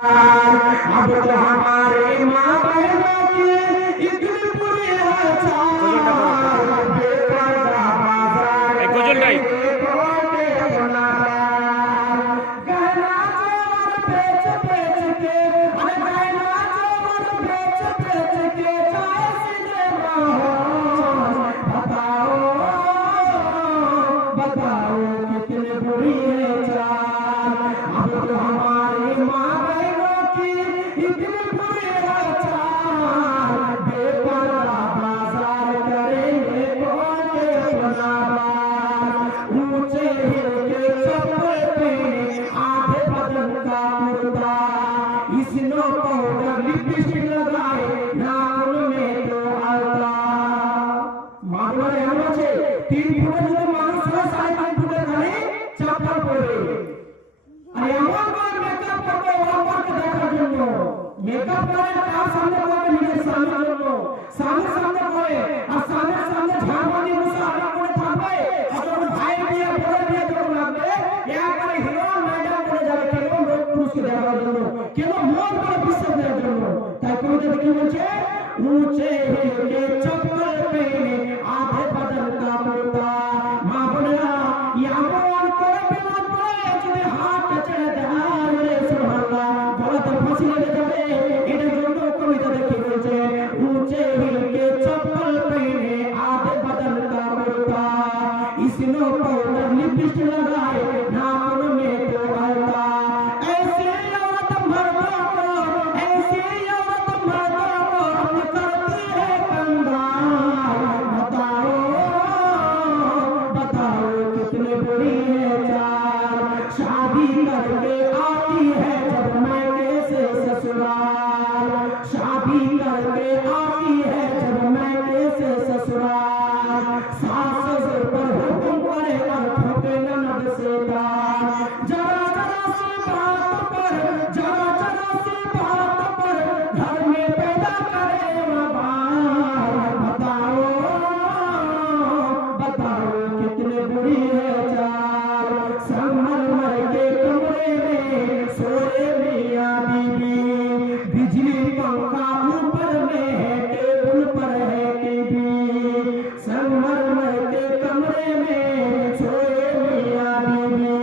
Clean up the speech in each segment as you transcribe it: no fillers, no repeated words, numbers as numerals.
अब तो हमारे माँ बहनों की इतनी बुरी बताओ कितनी बुरी है चाल। अब तो हमारी माँ बहनों की इतनी बुरी है चाल। बेपर्दा बाजार करेंगे कौन के गुनाहगार। ऊंचे हिल के चप्पल पहने आधे बदन का कुर्ता, स्नो पाउडर लिपस्टिक लगाए नाखून में तो आलता। मामला এমন আছে 3 ফুটের যদি মানুষ হয় 3.5 ফুটের খালি চাপড় পড়বে। আর এমন করে মেকআপ করবে ওপরকে দেখার জন্য। মেকআপ করে কার সামনে করবে? নিজের সামনের জন্য। সামনে করে আর সামনে ঝাড়বাতি বসে আড়া করে থাকবে। আর যখন ভাই বিয়ে বড় বিয়ে যখন লাগবে একবারে হিরো ম্যাডাম করে যাবে। কেন? লোক পুরুষকে দেখার জন্য, কেন? মন করে বিশ্বাস দেওয়ার জন্য। তাই কবিতা কি বলছে? ऊंचे हिल के चप्पल पहने आधे बदन का कुर्ता। माँ बोला यामन को बिना पड़े যদি হাত ছেড়ে দেয় রে সুবহানাল্লাহ, গলাতে ফাঁসি লেগে যাবে। এটার জন্য কবিতা দেখি বলছে ऊंचे हिल के चप्पल पहने आधे बदन का कुर्ता, स्नो पाउडर लिपस्टिक लगाए नाखून में तो आलता। ऐसे औरत मर्दों को, ऐसे औरत मर्दों को करती है कंगाल। बताओ कितनी बुरी है चाल। शादी करके आती है जब मैके से ससुराल। शादी करके आती है जब मैके से ससुराल। सास ससुर पर हुक्म करे और ठोके ननद से गाल। जरा जरा सी बात पर, जरा जरा सी बात पर घर में पैदा करे बवाल। बताओ कितनी बुरी है चाल। संगमरमर के कमरे में सोए मियां बीबी, बिजली पंखा ऊपर में है, टेबल पर है टीवी। संगमरमर के कमरे में सोए मियां बीबी,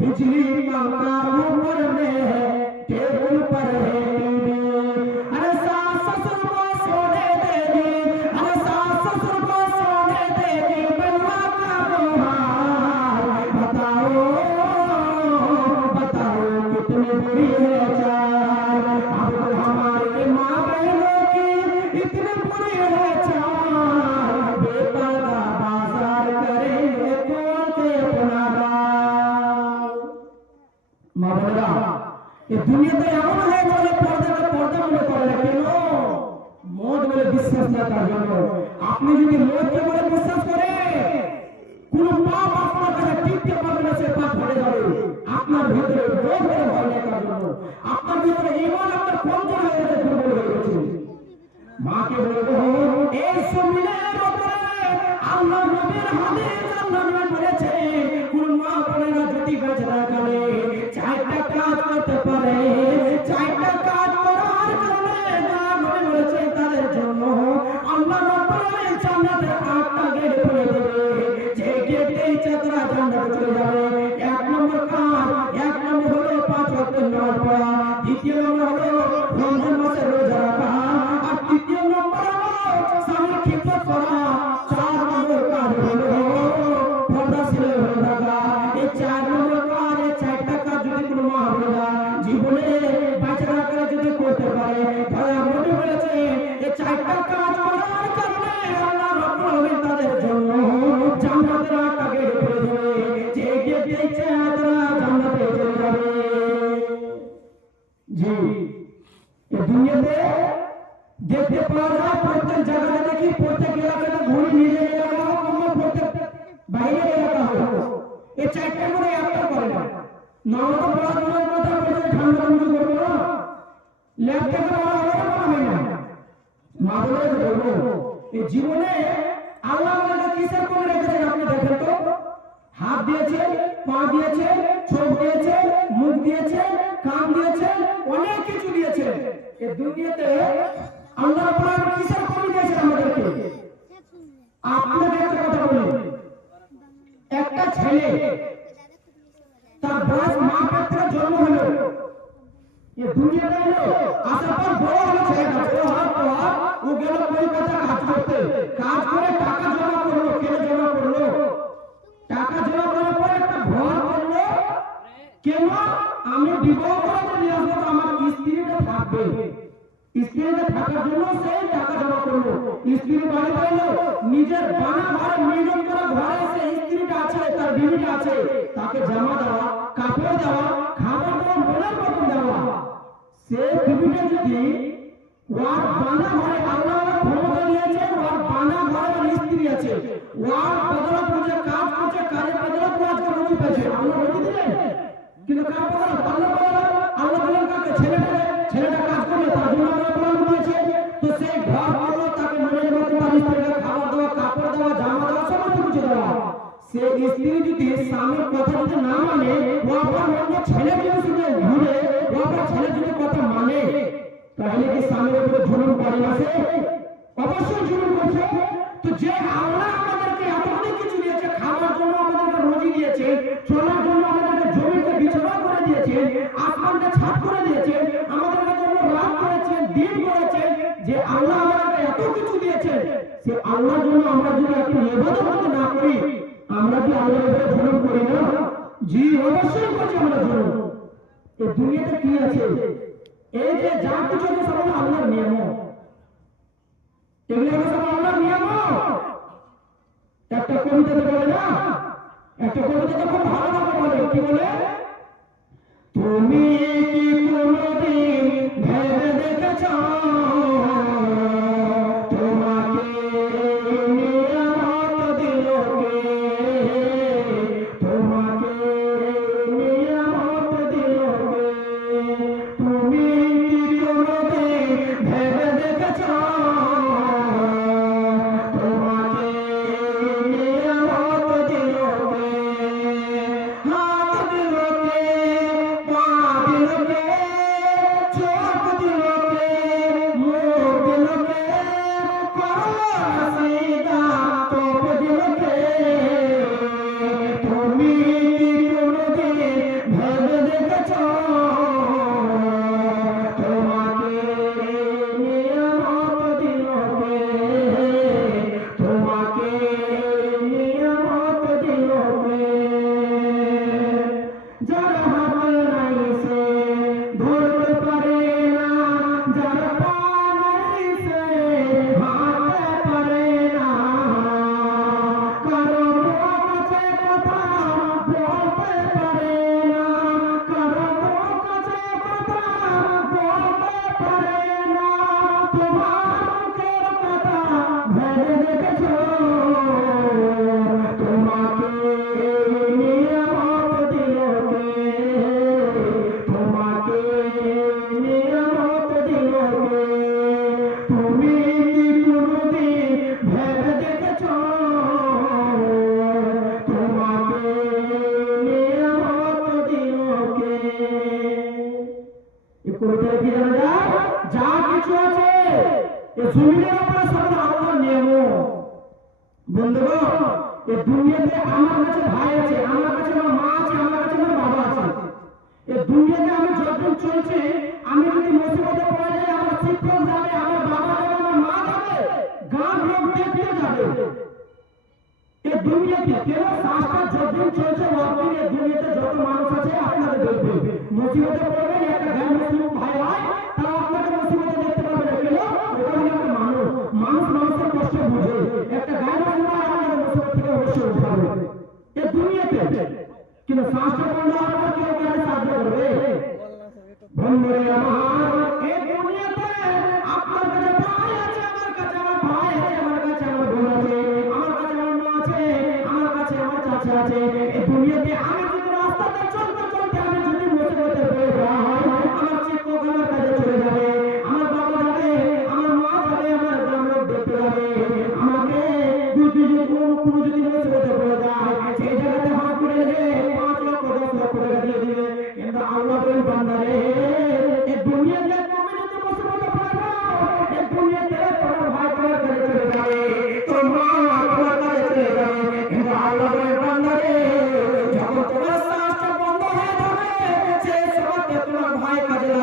बिजली पंखा ऊपर में है, टेबल पर है टीवी। अरे सास ससुर को सोने देगी, अरे सास ससुर को सोने देगी बलवा का मुहाल। बताओ कितनी बुरी है चाल। अब तो हमारी माँ बहनों की इतनी बुरी है चाल। बेपर्दा बाजार करेंगे कौन के गुनाहगार। মা বোনেরা, এই দুনিয়াতে এমন হয়ে গেল পর্দা মনে করে না। কেন? মদ বলে বিশ্বাস না তার জন্য। আপনি যদি মদকে বলে বিশ্বাস করে কোন পাপ আপনার কাছে টিকতে পারবে না, সে পাপ ভরে যাবে। আপনার ভিতরে রোগ বলে ভয় নেই তার জন্য। আপনার ভিতরে ঈমান আপনার কমজোর হয়ে গেছে, দুর্বল হয়ে গেছে। মাকে বলবো এই সুমিনের ব্যাপারে আল্লাহ নবীর হাদিস আল্লাহ নবী বলেছে কোন মা বোনেরা যদি বেচারা করে 4টা কাজ করতে পারে, 4টা কাজ করার কারণে নবী বলেছে তাদের জন্য আল্লাহ রাব্বুল আলামিন জান্নাতের 8টা গেট খুলে দেবে। যে গেটেই যাত্রা জান্নাতে চলে যাবে। 1 নম্বর কাজ, 1 নম্বর হলো 5 ওয়াক্ত নামাজ পড়া, দ্বিতীয় নম্বর হলো রমজান মাসে রোজা রাখা, আর তৃতীয় নম্বর হলো স্বামীর খিদমত করা, 4 নম্বর কাজ হলো পর্দাশীল হয়ে থাকা। এই 4 নম্বর কাজ, এই 4টা কাজ যদি কোনো মা বোনেরা জীবনে বাঁচা করে যদি করতে পারে, তাহলে নবী বলেছে এই 4টা কাজ করার কারণে আল্লাহ রাব্বুল আলামিন তাদের জন্য জান্নাতের 8টা গেট খুলে দেবে। যে গেট দিয়ে তারা জান্নাতে চলে যাবে। জি, এই দুনিয়াতে দেখতে পাওয়া যায় প্রত্যেক জায়গায় দেখি, প্রত্যেক এলাকাতে ঘুরি, নিজের এলাকা হোক কিংবা প্রত্যেক বাইরের এলাকা হোক, এই 4টা করে একটা করে না। নামাজ পড়া দূরের কথা, বলে ঠান্ডা মুজু করবো না, ল্যাব থেকে বলা হবে না। মা বলে বলবো এই জীবনে আল্লাহ আমাকে কিসের করে রেখেছেন আপনি দেখেন তো। হাত দিয়েছে পা দিয়েছে, চোখ দিয়েছে, মুখ দিয়েছে, কান দিয়েছে, অনেক কিছু দিয়েছে। এই দুনিয়াতে আল্লাহ রাব্বুল আলামিন কিসের কমি দিয়েছেন আমাদেরকে? আপনাদের একটা কথা বলি, একটা ছেলে তার বয়স মা পেট থেকে জন্ম হলো, এই দুনিয়াতে এলো, আসার পর বড় হলো ছেলেটা, বড় হওয়ার পর ও গেল কলকাতা কাজ করতে, কাজ করে টাকা জমা করলো। কেন জমা করলো? টাকা জমা করার পর একটা ঘর করলো। কেন? আমি বিবাহ করে নিয়ে আসবো, তো আমার স্ত্রীটা থাকবে, স্ত্রীটা থাকার জন্য সেই টাকা জমা করলো। স্ত্রী বাড়ি পাইলো, নিজের বানা ঘরে নির্জন করা ঘরে সে স্ত্রীটা আছে, তার বিবিটা আছে, তাকে জামা দেওয়া, কাপড় দেওয়া, খাবার দেওয়া, মনের মতন দেওয়া। সে বিবিটা যদি ওর বানা ঘরে আল্লাহ ক্ষমতা দিয়েছে, ওর বানা ঘরে ওর স্ত্রী আছে, ওর বদলত যে কাজ করছে, কাজের বদলত আজকে রুজি পেয়েছে, আল্লাহ রুজি দিলেন। কিন্তু কার বদলত? আল্লাহ বদলত। আল্লাহ দিলেন কাকে? ছেলেটা কাজ করলে তার জন্য আল্লাহ বদলত দিয়েছে। তো সেই ঘর হলো, তাকে মনের মতো তার স্ত্রীকে খাবার দেওয়া, কাপড় দেওয়া, জামা দেওয়া, সমস্ত কিছু দেওয়া। সে স্ত্রী যদি স্বামীর কথা যদি না মানে, ও আবার অন্য ছেলে যদি শুধু ঘুরে, ও আবার ছেলে যদি কথা মানে, তাহলে কি স্বামীর উপরে জুলুম করে না সে? অবশ্যই জুলুম করছে। তো যে আল্লাহ আমাদেরকে এতদিন কিছু দিয়েছে, খাওয়ার জন্য আমাদেরকে রুজি দিয়েছে, চলার জন্য আমাদেরকে জমিতে বিছানা করে দিয়েছে, আসমানকে ছাদ করে দিয়েছে, আমাদের জন্য রাত করেছেন, দিন করেছেন, যে আল্লাহ আমাদেরকে এত কিছু দিয়েছে, সে আল্লাহর জন্য আমরা যদি একটু ইবাদত যদি না করি, আমরা কি আল্লাহর উপরে জুলুম করি না? জি, অবশ্যই করছি আমরা জুলুম। এই দুনিয়াতে কি আছে? এই যে যা কিছু আছে সব আল্লাহর নিয়ম, এগুলো সব আল্লাহর নিয়ম। একটা কবিতাতে বলে না, একটা কবিতাতে খুব ভালোভাবে বলে, কি বলে? তুমি কি কোনদিন ভেবে দেখেছ তোমাকে নিয়ামত দিল কে? তোমাকে নিয়ামত দিল কে? তুমি কি কোনদিন ভেবে দেখেছ তোমাকে নিয়ামত দিল কে? হাত দিল কে? পা দিল কে? চোখ দিল কে? মুখ দিল কে? করলো না সিজদা তোপ দিল কে? তুমি কি কোনদিন ভেবে দেখেছ তোমাকে নিয়ামত দিল কে? তোমাকে নিয়ামত দিল কে? যার হাতে নাই সে ধরতে পারে না, যার পা নাই সে হাঁটতে পারে না, কারো মুখ আছে কথা বলতে পারে না, কারো মুখ আছে কথা বলতে পারে না। তোমার মুখের কথা ভেবে দেখেছ তোমাকে নিয়ামত দিল কে? তোমাকে নিয়ামত দিল কে? তুমি কি কোনদিন ভেবে দেখেছ তোমাকে নিয়ামত দিল কে? এই কবিতায় কি জানা যায়? যা কিছু আছে এই জমিনের উপরে সব আল্লাহর নিয়ম। বন্ধুগণ, এই দুনিয়াতে আমার কাছে ভাই আছে, আমার কাছে আমার মা আছে, আমার কাছে আমার বাবা আছে। এই দুনিয়াতে আমি যতদিন চলছি, আমি যদি মুসিবতে পড়ে যাই, আমার শিক্ষক যাবে, আমার বাবা যাবে, আমার মা যাবে, গাঁর লোক দেখতে যাবে। এই দুনিয়াতে কেন শ্বাসটা যতদিন চলছে, ততদিন এই দুনিয়াতে যত মানুষ আছে আপনাদের দেখবে। মুসিবতে পড়বেন, একটা গায়ে মুসলিম ভাই হয়, তারা আপনাকে মুসিবতে দেখতে পারবে না। কেন? ওটা হলো একটা মানুষ, মানুষ মানুষের কষ্ট বুঝে। একটা গায়ে মুসলিম ভাই আপনাকে মুসিবত থেকে অবশ্যই উঠাবে এই দুনিয়াতে। কিন্তু শ্বাসটা বন্ধ হওয়ার পর কেউ কাছে সাহায্য করবে? বন্ধুরে আমার, এই দুনিয়াতে আপনার কাছে ভাই আছে, আমার কাছে আমার ভাই আছে, আমার কাছে আমার বোন আছে, আমার কাছে আমার মা আছে, আমার কাছে আমার চাচা আছে। এই দুনিয়াতে আমি যদি রাস্তাতে চলতে চলতে আমি যদি মুসিবতে পড়ে যাই, আমার শিক্ষক আমার কাছে চলে যাবে, আমার বাবা যাবে, আমার মা যাবে, আমার গ্রাম লোক দেখতে যাবে। আমাকে যদি কোনো যদি মুসিবতে পড়ে যায়, সেই জায়গাতে হাত তুলে যে 5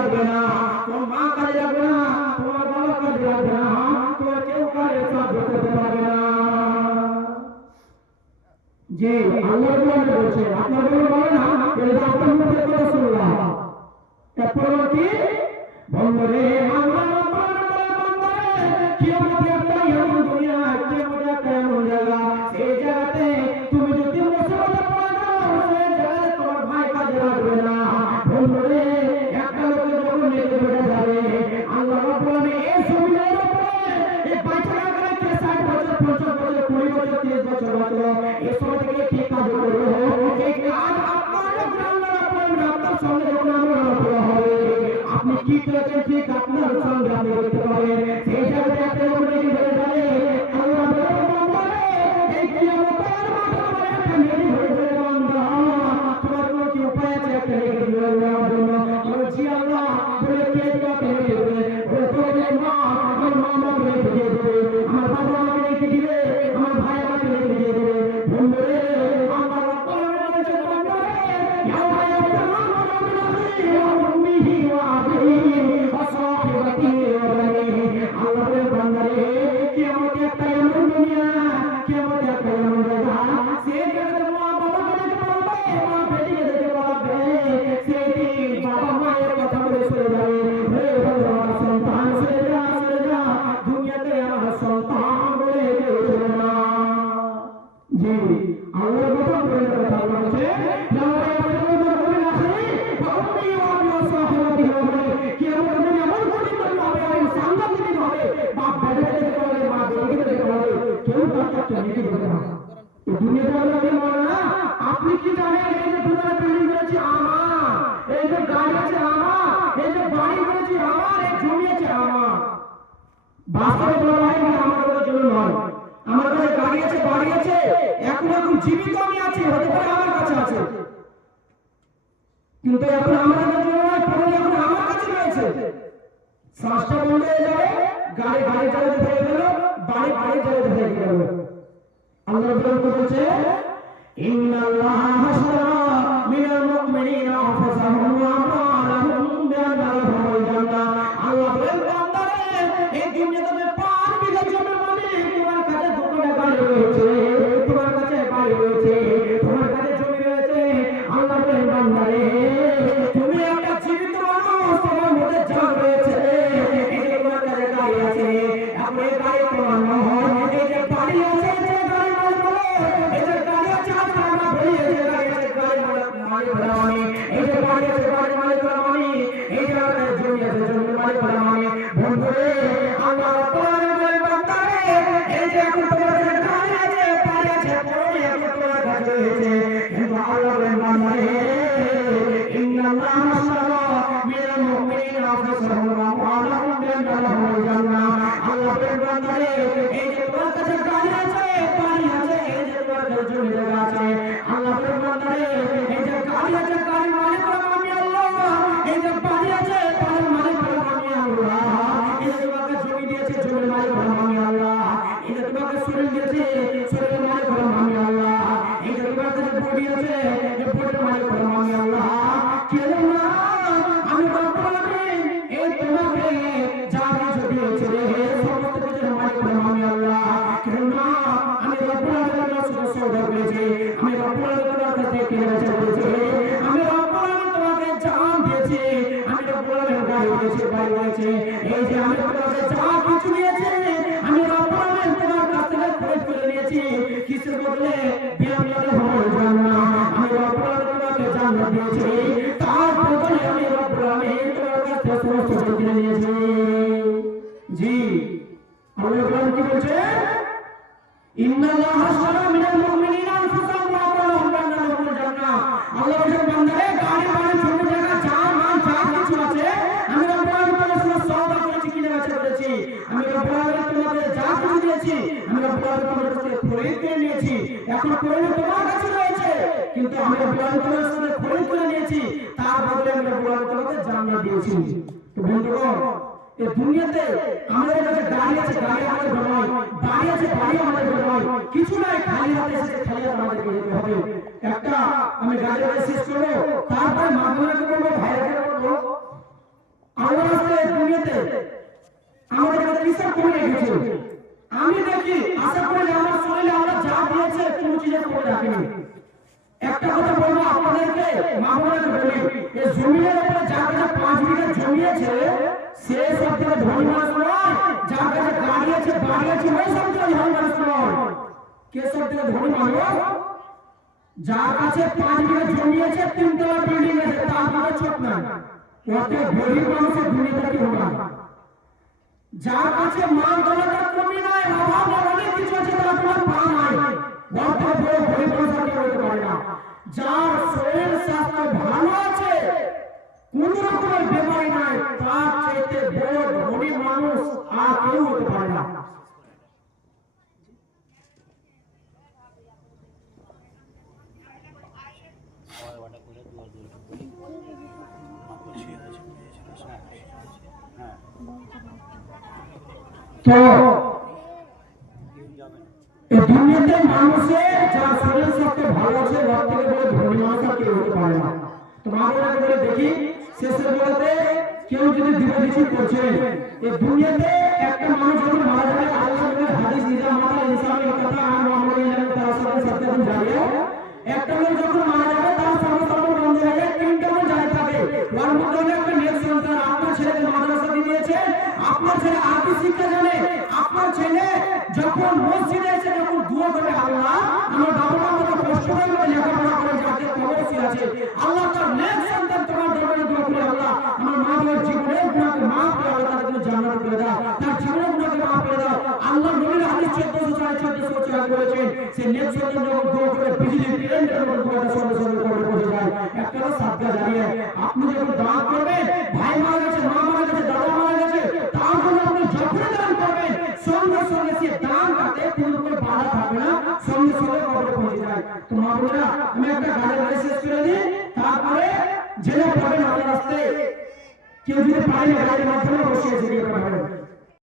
লাগবে না, তোমার মা কাজে লাগবে না, তোমার বাবা কাজে লাগবে না, তোমার কেউ কাজে সাহায্য করতে পারবে না। জি আল্লাহ কোরআনে বলছে, আপনার বলে না এটা আপনার মুখে কথা শুনলাম। তারপর কি বন্ধরে আল্লাহ কিয়ামতে একটা এমন দুনিয়া, কিয়ামতে একটা এমন জায়গা, সেই জায়গাতে তুমি যদি মুসিবতে পড়ে যাও, সেই জায়গায় তোমার ভাই কাজে লাগবে না। বন্ধরে একটা লোকের যখন মেরে পড়ে যাবে, আল্লাহ রাব্বুল আলামিন এই জমিনের উপরে এই বাচ্চারা করে 60 বছর 50 বছর 20 বছর 30 বছর বাঁচলো, এই সময় থেকে কি কাজ করবে? এই কাজ আপনার আল্লাহ রাব্বুল আলামিন আপনার সঙ্গে যখন আমরা হবে, আপনি কি করেছেন ঠিক আপনার সঙ্গে আপনি করতে পারবেন। সেই জায়গাতে একটা লোক নেকি ধরে যাবে, আল্লাহ বলে এই কিয়ামতের মাঠে একটা নেকি ধরে যাবে, বান্দা তোমার কোনো কি উপায় আছে একটা নেকি ধরে নেওয়ার জন্য? বলছি আল্লাহ বলে কে তোমাকে নেকি দেবে? বলে তোকে মা, আমার মা আমাকে নেকি দিয়ে দেবে, আমার বাবা আমাকে নেকি দিবে, আমার ভাই আমাকে নেকি দিয়ে দেবে। বন্ধুরে আমার রব্বুল আলামিন বলেছে বান্দারে ইয়াউমা ইয়াফিরু মিন উম্মিহি ওয়া আবিহি ওয়া সাহিবাতিহি ওয়া বানিহি। আল্লাহ বলে বান্দারে কিয়ামতে একটা এমন দুনিয়া, কিয়ামতে একটা এমন জায়গা, সেই জায়গাতে মা বাবাকে দেখতে পাবে, মা বেটিকে দেখতে পাবে, সেই দিন বাবা মায়ের কথা বলে চলে যাবে, হে আমার সন্তান চলে যা চলে যা, দুনিয়াতে আমার সন্তান বলে কেউ চলে না। জি আল্লাহর কথা বলে কথা বলছে আপনি কি জানেন এই যে দুনিয়া বিল্ডিং করেছি আমার, এই যে গাড়ি আছে আমার, এই যে বাড়ি করেছি আমার, এই জমি আছে আমার। বাস্তবে বলা হয় না আমাদের জন্য নয়, আমার কাছে গাড়ি আছে বাড়ি আছে, এখন জীবিত আমি আছি, হতে পারে আমার কাছে আছে, কিন্তু এখন আমাদের জন্য নয়, পরে এখন আমার কাছে রয়েছে। শ্বাসটা বন্ধ হয়ে যাবে, গাড়ি চালাতে হয়ে গেল, বাড়ি চালাতে হয়ে গেল। আল্লাহ বলছে ইন্নাল্লাহা হাশারা মিনাল মুমিনিনা আনফুসাহুম ওয়া আমওয়ালাহুম বিআন্না লাহুমুল জান্নাহ। আল্লাহ বলেন বান্দারে এই দুনিয়াতে 5 বিঘা জমির মালিক, তোমার কাছে দোকানে গাড়ি রয়েছে, তোমার কাছে বাড়ি রয়েছে, তোমার কাছে জমি রয়েছে। আল্লাহ বলেন বান্দারে তুমি একটা জীবিত মানুষ, তোমার মধ্যে জান রয়েছে, এই যে তোমার কাছে গাড়ি আছে, এখন এই গাড়ি তোমার নয়, এই যে বাড়ি আছে, এই যে গাড়ি মালিক বলে, এই যে গাড়ি আছে আপনারা বলি, এই যে গাড়ি আছে গাড়ি মালিক বলে আমি, এই যে গাড়ি আছে গাড়ি মালিক বলে আমি, এই যে আমাদের জমি আছে জমি মালিক বলে আমি। বন্ধুরে আল্লাহ রাব্বুল আলামিন বান্দারে এই যে এখন তোমার কাছে গাড়ি আছে বাড়ি আছে পড়ে এখন তোমার কাছে রয়েছে, কিন্তু আল্লাহ বলেন বান্দারে ইন্নাল্লাহা হাশারা মিনাল মুমিনিনা আনফুসাহুম ওয়া আমওয়ালাহুম বিআন্না লাহুমুল জান্নাহ। আল্লাহ বলেন বান্দারে এই যে তোমার কাছে গাড়ি আছে বাড়ি আছে, এই যে তোমার কাছে জমি জায়গা আছে, আল্লাহ বলেন বান্দারে এই যে গাড়ি আছে গাড়ি মালিক হলাম আমি আল্লাহ, এই যে বাড়ি আছে বাড়ির মালিক হলাম আমি আল্লাহ, এই যে তোমাকে জমি দিয়েছে জমির মালিক হলাম আমি আল্লাহ, এই যে তোমাকে শরীর দিয়েছে শরীরের মালিক হলাম আমি আল্লাহ, এই যে তোমার কাছে বডি আছে এই বডির মালিক হলাম আমি আল্লাহ। কেন না আমি রব্বুল আলামিন এই তোমাকে যা কিছু দিয়েছে সমস্ত কিছুর মালিক হলাম আমি আল্লাহ। কেন না আমি রব্বুল আলামিনের সাথে সওদা করেছি, আমি রব্বুল আলামিনের কাছে কিনেছি করেছি, আমি রব্বুল আলামিন তোমাকে জান দিয়েছি, আমি রব্বুল আলামিন গাড়ি দিয়েছি বাড়ি দিয়েছি, এই যে আমি তোমাকে যা কিছু দিয়েছি আমি রব্বুল আলামিন তোমার কাছ থেকে খরচ করে নিয়েছি, কিসের বদলে বিআন্না লাহুমুল জান্নাহ। আমি রব্বুল আলামিন তোমাকে জান্নাত দিয়েছি, তার বদলে আমি রব্বুল আলামিন তোমার কাছ থেকে সমস্ত কিছু কিনে নিয়েছি। জি আল্লাহ কি বলছে ইন্নাল্লাহা হাশারা মিনাল মুমিনিনা আনফুসাহুম ওয়া আমওয়ালাহুম বিআন্না লাহুমুল জান্নাহ। আল্লাহ বলেন বান্দারে গাড়ি বাড়ি জমি জায়গা যা মান যা কিছু আছে আমি রব্বুল আলামিন তোমার সাথে সওদা করেছি কিনে করেছি, আমি রব্বুল আলামিন তোমাকে যা কিছু দিয়েছি আমি রব্বুল আলামিন তোমার কাছ থেকে খরিদ করে নিয়েছি, এখন খরিদ তোমার কাছে রয়েছে, কিন্তু আমি রব্বুল আলামিন তোমার সাথে খরিদ করে নিয়েছি, তার বদলে আমি রব্বুল আলামিন তোমাকে জান্নাত দিয়েছি। তো বন্ধুগণ এই দুনিয়াতে আমাদের কাছে গাড়ি আছে গাড়ি আমাদের নয়, বাড়ি আছে বাড়ি আমাদের নয়, কিছু নাই, খালি হাতে এসেছে খালি হাতে আমাদেরকে যেতে হবে। একটা আমি গাড়ি শেষ করবো, তারপরে মামলাকে বলবো ভাইকে বলবো দুনিয়াতে আমাদের কিসব করে রেখেছে? আমি দেখি আশা করি আমার শরীরে আমরা যা দিয়েছে কোনো কিছু করে রাখিনি। একটা কথা বলবো আপনাদেরকে, মা বোনেদের বলি, এই জমিনের উপরে যার কাছে 5 বিঘা জমি আছে সে সব থেকে ধনী মানুষ নয়। যার কাছে গাড়ি আছে বাড়ি আছে ওই সব থেকে ধনী মানুষ নয়। কে সব থেকে ধনী মানুষ? যার কাছে 5 বিঘা জমি আছে, 3 তলা বিল্ডিং আছে, তার কোনো চোখ নাই। ওতে গরিব মানুষের দুনিয়াতে কি হবে? যার কাছে মান দৌলতের কমি নাই, অভাব অনেক কিছু আছে, তার কোনো পা নাই, ওতে বড় গরিব মানুষ কি হতে পারে না। যার শরীর স্বাস্থ্য ভালো আছে, কোন রকমের বেমারি নাই, তার চাইতে বড় ধনী মানুষ আর কেউ হতে পারে না। তো এই দুনিয়াতে মানুষের যার শরীর স্বাস্থ্য ভালো আছে ওর থেকে বড় ধনী মানুষ আর কেউ হতে পারে না। তো মাকে বলে দেখি শেষের বেলাতে কেউ যদি দিবানিশি করছে, এই দুনিয়াতে একটা মানুষ যখন মারা যাবে, আল্লাহর হাদিস নিজাম মাতা ইনসানের কথা আর মুহাম্মদ সাল্লাল্লাহু আলাইহি ওয়াসাল্লাম জানিয়ে, একটা লোক যখন মারা যাবে তার সমস্ত বন্ধ হয়ে যায়, 3টা জন জায়গা থাকে। ওর মধ্যে হলো একটা নেক সন্তান, আপনার ছেলেকে মাদ্রাসা দিয়েছে, আপনার ছেলে আরবি শিক্ষা জানে, আপনার ছেলে যখন মসজিদে এসে যখন দোয়া করে, আল্লাহ আমার বাবা মা কত কষ্ট করে লেখাপড়া করে যাতে কবরসি আছে, আল্লাহ তার নেক সন্তান তোমার দরবারে দোয়া করে, আল্লাহ আমার মা বাবার জীবনের গুনাহকে মাফ করে, আল্লাহ তাদের জান্নাত করে দাও, তার জীবনের গুনাহকে মাফ করে দাও। আল্লাহ নবীর হাদিস 1404 বলেছেন, সে নেক সন্তান যখন দোয়া করে বিজলি কারেন্টের মতো দোয়াটা সঙ্গে সঙ্গে কবরে পৌঁছে যায়। একটা সাদকা জানিয়ে আপনি যখন দোয়া করবেন, ভাই মারা গেছে, মা মারা গেছে, দাদা মারা গেছে, তার জন্য আপনি যখন দান করবেন সঙ্গে সঙ্গে সে দান কাটে, কোনো কোনো বাধা থাকবে না, সঙ্গে সঙ্গে কবরে পৌঁছে যায়। তো মা বোনেরা, আমি একটা গাড়ি শেষ করে দিই, তারপরে জেনে পড়বেন আমার রাস্তায়, কেউ যদি পারে গাড়ির মাধ্যমে বসে এসে দিয়ে পাঠাবেন।